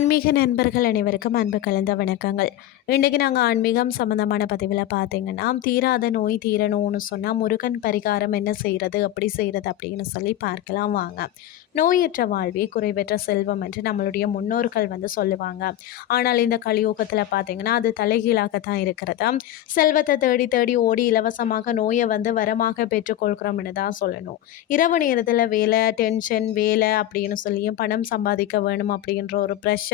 ஆன்மீக நண்பர்கள் அனைவருக்கும் அன்பு கலந்த வணக்கங்கள். இன்றைக்கி நாங்கள் ஆன்மீகம் சம்மந்தமான பதிவில் பார்த்தீங்கன்னா தீராத நோய் தீரணும்னு சொன்னால் முருகன் பரிகாரம் என்ன செய்கிறது அப்படி செய்கிறது அப்படின்னு சொல்லி பார்க்கலாம் வாங்க. நோயற்ற வாழ்வே குறைவற்ற செல்வம் என்று நம்மளுடைய முன்னோர்கள் வந்து சொல்லுவாங்க. ஆனால் இந்த கலியுகத்தில் பார்த்தீங்கன்னா அது தலைகீழாகத்தான் இருக்கிறது. செல்வத்தை தேடி தேடி ஓடி இலவசமாக நோயை வந்து வரமாக பெற்றுக்கொள்கிறோம்னு தான் சொல்லணும். இரவு நேரத்தில் வேலை டென்ஷன் வேலை அப்படின்னு சொல்லியும் பணம் சம்பாதிக்க வேணும் அப்படின்ற ஒரு ப்ரெஷர்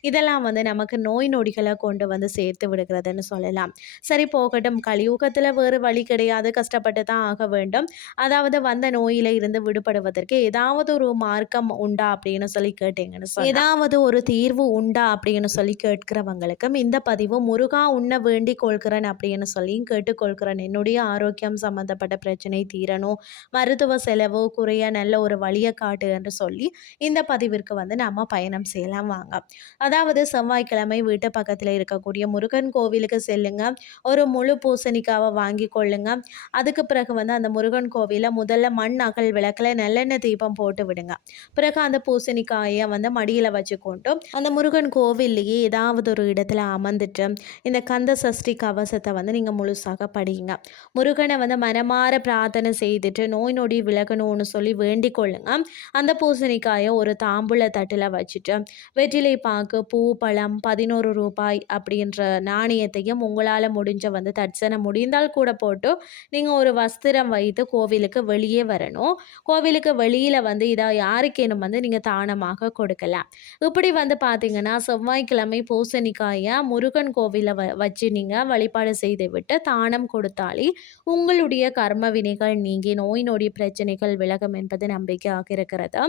இதெல்லாம் வந்து நமக்கு நோய் நொடிகளை கொண்டு வந்து சேர்த்து விடுகிறதுன்னு சொல்லலாம். சரி போகட்டும். கலியுகத்தில் வேறு வழி கிடையாது. கஷ்டப்பட்டு தான் ஆக வேண்டும். அதாவது வந்த நோயில இருந்து விடுபடுவதற்கு ஏதாவது ஒரு மார்க்கம் உண்டா அப்படின்னு சொல்லி கேட்டீங்கன்னு சொல்லி ஏதாவது ஒரு தீர்வு உண்டா அப்படின்னு சொல்லி கேட்கிறவங்களுக்கும் இந்த பதிவு முருகா உண்ண வேண்டி கொள்கிறேன் அப்படின்னு சொல்லியும் கேட்டுக்கொள்கிறேன். என்னுடைய ஆரோக்கியம் சம்மந்தப்பட்ட பிரச்சனை தீரணும். மருத்துவ செலவு குறைய நல்ல ஒரு வழியை காட்டு என்று சொல்லி இந்த பதிவிற்கு வந்து நம்ம பயணம் செய்யலாம். வாங்க. அதாவது செவ்வாய்க்கிழமை வீட்டு பக்கத்தில் இருக்கக்கூடிய முருகன் கோவிலுக்கு செல்லுங்க. ஒரு முழு பூசணிக்காவை வாங்கி கொள்ளுங்க. அதுக்கு பிறகு வந்து அந்த முருகன் கோவிலில் முதல்ல மண் அகல் விளக்கில் நல்லெண்ணெய் தீபம் போட்டு விடுங்க. பிறகு அந்த பூசணிக்காயை வந்து மடியில் வச்சுக்கொண்டு அந்த முருகன் கோவில்லையே ஏதாவது ஒரு இடத்துல அமர்ந்துட்டு இந்த கந்த சஷ்டி கவசத்தை வந்து நீங்கள் முழுசாக படியுங்க முருகனை வந்து மனமாற பிரார்த்தனை செய்துட்டு நோய் நொடி விலகணும்னு சொல்லி வேண்டிக் கொள்ளுங்க. அந்த பூசணிக்காயை ஒரு தாம்பூல தட்டில் வச்சுட்டு வெற்றிலை பாக்கு பூ பழம் பதினோரு ரூபாய் அப்படின்ற நாணயத்தையும் உங்களால் முடிஞ்ச வந்து தட்சணை முடிந்தால் கூட போட்டு நீங்கள் ஒரு வஸ்திரம் வைத்து கோவிலுக்கு வெளியே வரணும். கோவிலுக்கு வெளியில் வந்து இதை யாருக்கேனும் வந்து நீங்கள் தானமாக கொடுக்கலாம். இப்படி வந்து பார்த்தீங்கன்னா செவ்வாய்க்கிழமை பூசணிக்காயை முருகன் கோவிலை வ வச்சு நீங்கள் வழிபாடு செய்து விட்டு தானம் கொடுத்தாலே உங்களுடைய கர்ம வினைகள் நீங்கி நோய் நொடி பிரச்சனைகள் விலகும் என்பது நம்பிக்கையாக இருக்கிறது.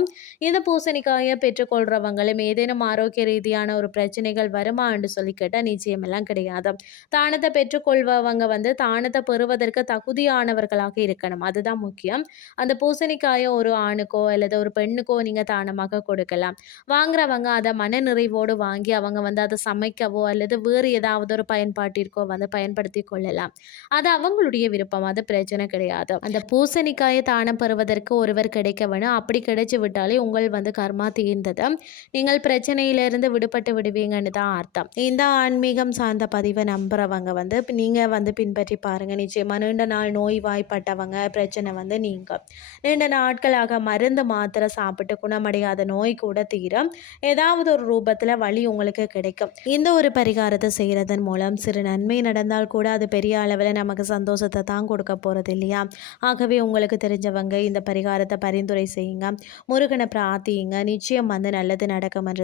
இந்த பூசணிக்காயை பெற்றுக்கொள்கிறவங்களும் ஏதேனும் ஆரோக்கிய ரீதியான ஒரு பிரச்சனைகள் வருமா என்று சொல்லி கேட்டால் நிச்சயமெல்லாம் கிடையாது தானத்தை பெற்றுக்கொள்பவங்க வந்து தானத்தை பெறுவதற்கு தகுதியானவர்களாக இருக்கணும். அதுதான் முக்கியம். அந்த பூசணிக்காயை ஒரு ஆணுக்கோ அல்லது ஒரு பெண்ணுக்கோ நீங்கள் தானமாக கொடுக்கலாம். வாங்குறவங்க அதை மன நிறைவோடு வாங்கி அவங்க வந்து அதை சமைக்கவோ அல்லது வேறு ஏதாவது ஒரு பயன்பாட்டிற்கோ வந்து பயன்படுத்தி கொள்ளலாம். அது அவங்களுடைய விருப்பம். அது பிரச்சனை கிடையாது. அந்த பூசணிக்காயை தானம் பெறுவதற்கு ஒருவர் கிடைக்க வேணும். அப்படி கிடைச்சி விட்டாலே உங்கள் வந்து கர்மா தீர்ந்தது. நீங்கள் பிரச்சனையிலிருந்து விடுபட்டு விடுவீங்கன்னு தான் அர்த்தம். இந்த ஆன்மீகம் சார்ந்த பதிவை நம்புறவங்க வந்து நீங்கள் வந்து பின்பற்றி பாருங்கள் நிச்சயமாக நீண்ட நாள் நோய் வாய்ப்பட்டவங்க பிரச்சனை வந்து நீங்கள் நீண்ட நாட்களாக மருந்து மாத்திரை சாப்பிட்டு குணமடையாத நோய் கூட தீரும். ஏதாவது ஒரு ரூபத்தில் வழி உங்களுக்கு கிடைக்கும். இந்த ஒரு பரிகாரத்தை செய்கிறதன் மூலம் சிறு நன்மை நடந்தால் கூட அது பெரிய அளவில் நமக்கு சந்தோஷத்தை தான் கொடுக்க போகிறது இல்லையா? ஆகவே உங்களுக்கு தெரிஞ்சவங்க இந்த பரிகாரத்தை பரிந்துரை செய்யுங்க. முருகனை பிரார்த்தியுங்க. நிச்சயம் வந்து நல்லது நடக்கும் என்ற